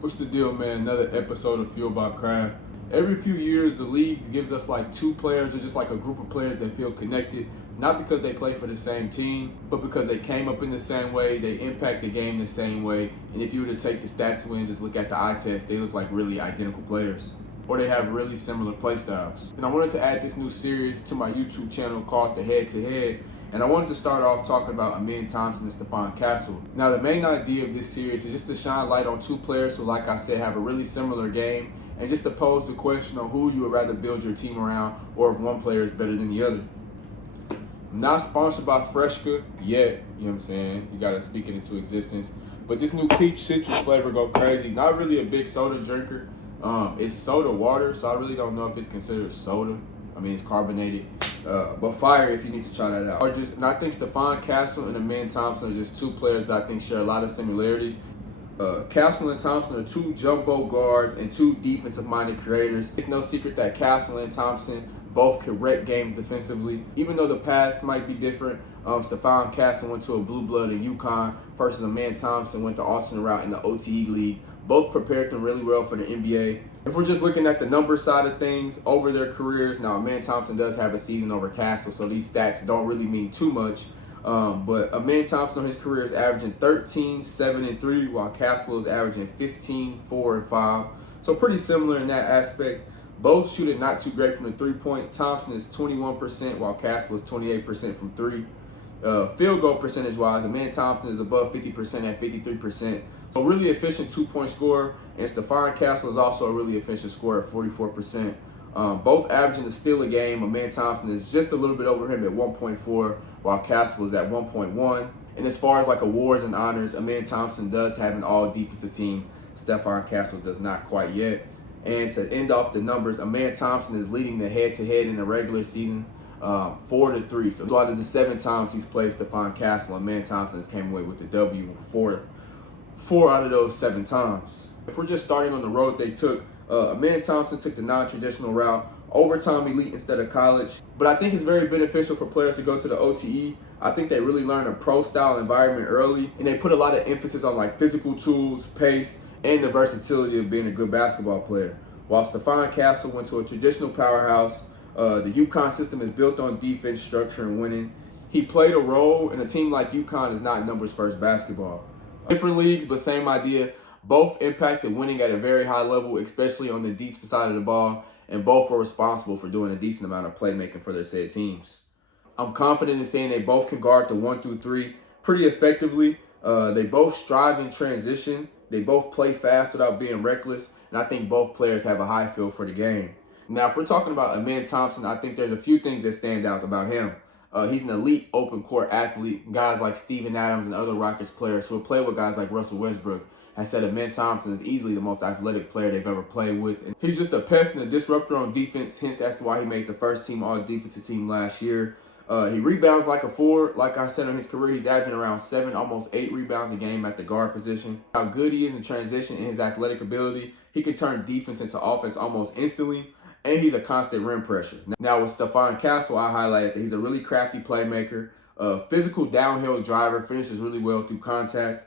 What's the deal, man? Another episode of Fueled by Craft. Every few years, the league gives us like two players or just like a group of players that feel connected, not because they play for the same team, but because they came up in the same way, they impact the game the same way, and if you were to take the stats away and just look at the eye test, they look like really identical players. Or they have really similar play styles. And I wanted to add this new series to my YouTube channel called The Head to Head. And I wanted to start off talking about Amen Thompson and Stephon Castle. Now, the main idea of this series is just to shine light on two players who, like I said, have a really similar game, and just to pose the question on who you would rather build your team around, or if one player is better than the other. I'm not sponsored by Freshka yet, you know what I'm saying? You gotta speak it into existence. But this new peach citrus flavor go crazy. Not really a big soda drinker. It's soda water, so I really don't know if it's considered soda. I mean, it's carbonated. But fire if you need to try that out. And I think Stephon Castle and Amen Thompson are just two players that I think share a lot of similarities. Castle and Thompson are two jumbo guards and two defensive-minded creators. It's no secret that Castle and Thompson both can wreck games defensively. Even though the paths might be different, Stephon Castle went to a blue blood in UConn versus Amen Thompson went the alternate route in the OTE league. Both prepared them really well for the NBA. If we're just looking at the number side of things over their careers, now Amen Thompson does have a season over Castle, so these stats don't really mean too much. But Amen Thompson on his career is averaging 13, 7, and 3, while Castle is averaging 15, 4, and 5. So pretty similar in that aspect. Both shooting not too great from the three-point. Thompson is 21%, while Castle is 28% from three. Field goal percentage-wise, Amen Thompson is above 50% at 53%. So really efficient two-point scorer, and Stephon Castle is also a really efficient scorer at 44%. Both averaging a steal a game. Amen Thompson is just a little bit over him at 1.4, while Castle is at 1.1. And as far as like awards and honors, Amen Thompson does have an all-defensive team. Stephon Castle does not quite yet. And to end off the numbers, Amen Thompson is leading the head-to-head in the regular season 4-3. So out of the 7 times he's played Stephon Castle, Amen Thompson has came away with the W four out of those 7 times. If we're just starting on the road they took, Amen Thompson took the non-traditional route, overtime elite instead of college. But I think it's very beneficial for players to go to the OTE. I think they really learn a pro-style environment early, and they put a lot of emphasis on like physical tools, pace, and the versatility of being a good basketball player. While Stephon Castle went to a traditional powerhouse, the UConn system is built on defense, structure, and winning. He played a role, and a team like UConn is not numbers first basketball. Different leagues, but same idea. Both impacted winning at a very high level, especially on the defensive side of the ball, and both were responsible for doing a decent amount of playmaking for their said teams. I'm confident in saying they both can guard the 1 through 3 pretty effectively. They both strive in transition. They both play fast without being reckless, and I think both players have a high feel for the game. Now, if we're talking about Amen Thompson, I think there's a few things that stand out about him. He's an elite open court athlete. Guys like Steven Adams and other Rockets players who have played with guys like Russell Westbrook have said Amen Thompson is easily the most athletic player they've ever played with. And he's just a pest and a disruptor on defense, hence that's why he made the first team all-defensive team last year. He rebounds like a forward. Like I said, in his career, he's averaging around 7, almost 8 rebounds a game at the guard position. How good he is in transition and his athletic ability, he can turn defense into offense almost instantly. And he's a constant rim pressure. Now with Stephon Castle, I highlighted that he's a really crafty playmaker, physical downhill driver, finishes really well through contact,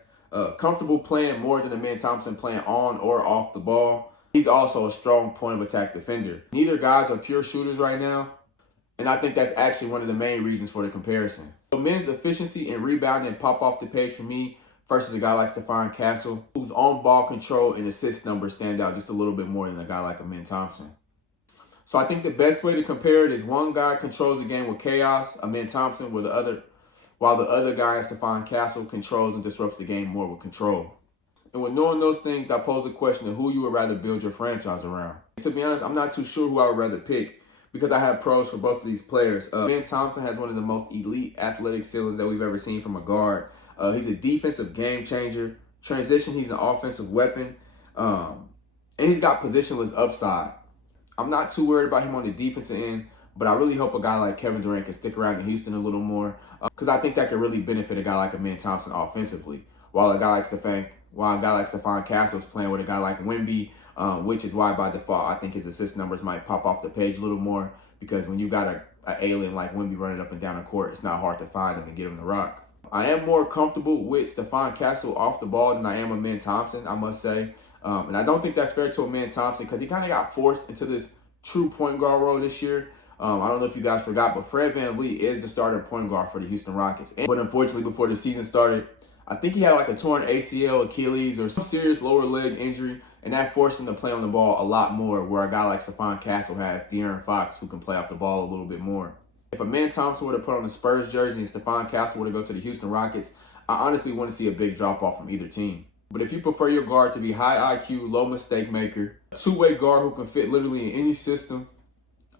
comfortable playing more than Amen Thompson playing on or off the ball. He's also a strong point of attack defender. Neither guys are pure shooters right now, and I think that's actually one of the main reasons for the comparison. So men's efficiency and rebounding pop off the page for me versus a guy like Stephon Castle, whose on-ball control and assist numbers stand out just a little bit more than a guy like Amen Thompson. So I think the best way to compare it is one guy controls the game with chaos, Amen Thompson, while the other guy, Stephon Castle, controls and disrupts the game more with control. And with knowing those things, that pose the question of who you would rather build your franchise around. And to be honest, I'm not too sure who I would rather pick because I have pros for both of these players. Amen Thompson has one of the most elite athletic ceilings that we've ever seen from a guard. He's a defensive game changer. Transition, he's an offensive weapon. And he's got positionless upside. I'm not too worried about him on the defensive end, but I really hope a guy like Kevin Durant can stick around in Houston a little more because I think that could really benefit a guy like Amen Thompson offensively, while a guy like Stephon Castle is playing with a guy like Wemby, which is why by default I think his assist numbers might pop off the page a little more because when you got an alien like Wemby running up and down the court, it's not hard to find him and get him to rock. I am more comfortable with Stephon Castle off the ball than I am Amen Thompson, I must say. And I don't think that's fair to Amen Thompson because he kind of got forced into this true point guard role this year. I don't know if you guys forgot, but Fred VanVleet is the starting point guard for the Houston Rockets. But unfortunately, before the season started, I think he had like a torn ACL, Achilles, or some serious lower leg injury, and that forced him to play on the ball a lot more, where a guy like Stephon Castle has De'Aaron Fox, who can play off the ball a little bit more. If Amen Thompson would have put on the Spurs jersey and Stephon Castle would have go to the Houston Rockets, I honestly want to see a big drop-off from either team. But if you prefer your guard to be high IQ, low mistake maker, a two-way guard who can fit literally in any system,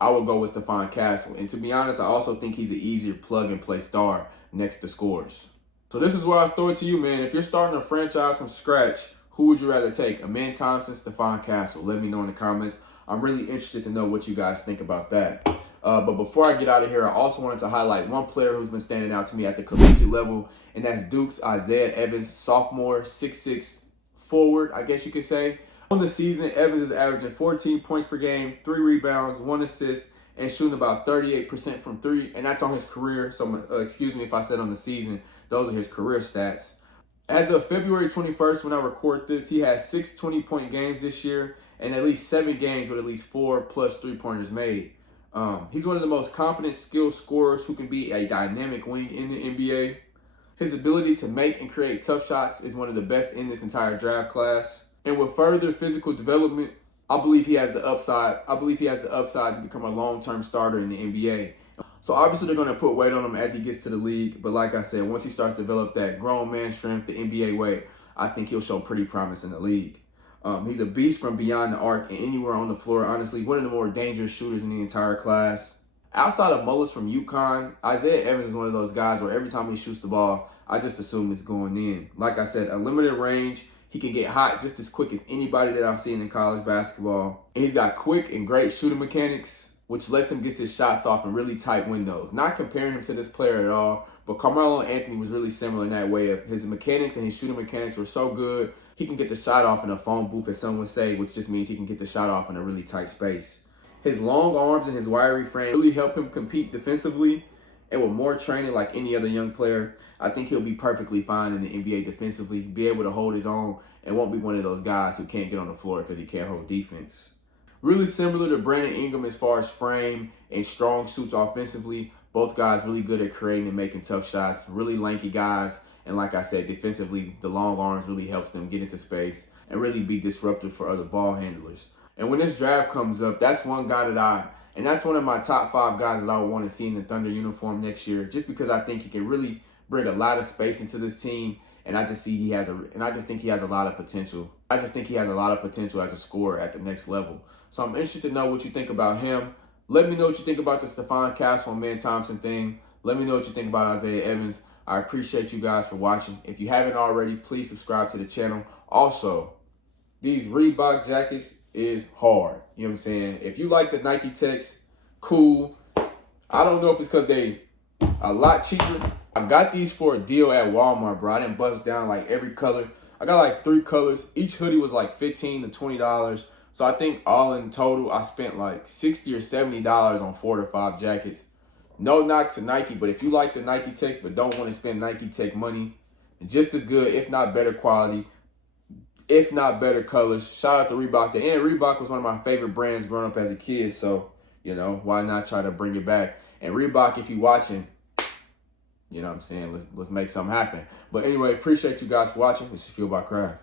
I would go with Stephon Castle. And to be honest, I also think he's an easier plug-and-play star next to scores. So this is where I throw it to you, man. If you're starting a franchise from scratch, who would you rather take? Amen Thompson, Stephon Castle? Let me know in the comments. I'm really interested to know what you guys think about that. But before I get out of here, I also wanted to highlight one player who's been standing out to me at the collegiate level, and that's Duke's Isaiah Evans, sophomore, 6'6", forward, I guess you could say. On the season, Evans is averaging 14 points per game, 3 rebounds, 1 assist, and shooting about 38% from 3, and that's on his career. So excuse me if I said on the season. Those are his career stats. As of February 21st, when I record this, he has 6 20-point games this year and at least 7 games with at least 4+ 3-pointers made. He's one of the most confident, skilled scorers who can be a dynamic wing in the NBA. His ability to make and create tough shots is one of the best in this entire draft class. And with further physical development, I believe he has the upside. To become a long-term starter in the NBA. So obviously they're going to put weight on him as he gets to the league. But like I said, once he starts to develop that grown man strength, the NBA weight, I think he'll show pretty promise in the league. He's a beast from beyond the arc and anywhere on the floor. Honestly, one of the more dangerous shooters in the entire class. Outside of Mullis from UConn, Isaiah Evans is one of those guys where every time he shoots the ball, I just assume it's going in. Like I said, a limited range. He can get hot just as quick as anybody that I've seen in college basketball. And he's got quick and great shooting mechanics, which lets him get his shots off in really tight windows. Not comparing him to this player at all, but Carmelo Anthony was really similar in that way. Of his mechanics and his shooting mechanics were so good, he can get the shot off in a phone booth, as some would say, which just means he can get the shot off in a really tight space. His long arms and his wiry frame really help him compete defensively. And with more training like any other young player, I think he'll be perfectly fine in the NBA defensively, be able to hold his own, and won't be one of those guys who can't get on the floor because he can't hold defense. Really similar to Brandon Ingram as far as frame and strong suits offensively. Both guys really good at creating and making tough shots. Really lanky guys. And like I said, defensively, the long arms really helps them get into space and really be disruptive for other ball handlers. And when this draft comes up, that's one guy and that's one of my top 5 guys that I would want to see in the Thunder uniform next year, just because I think he can really bring a lot of space into this team. And I just think he has a lot of potential. I just think he has a lot of potential as a scorer at the next level. So I'm interested to know what you think about him. Let me know what you think about the Stephon Castle and Amen Thompson thing. Let me know what you think about Isaiah Evans. I appreciate you guys for watching. If you haven't already, please subscribe to the channel. Also, these Reebok jackets is hard. You know what I'm saying? If you like the Nike Techs, cool. I don't know if it's because they a lot cheaper. I got these for a deal at Walmart, bro. I didn't bust down like every color. I got like 3 colors. Each hoodie was like $15 to $20. So I think all in total, I spent like $60 or $70 on 4 to 5 jackets. No knock to Nike, but if you like the Nike Techs but don't want to spend Nike Tech money, just as good, if not better quality, if not better colors, shout out to Reebok. And Reebok was one of my favorite brands growing up as a kid, so, you know, why not try to bring it back? And Reebok, if you're watching, you know what I'm saying, let's make something happen. But anyway, appreciate you guys for watching. This is Fueled by Craft.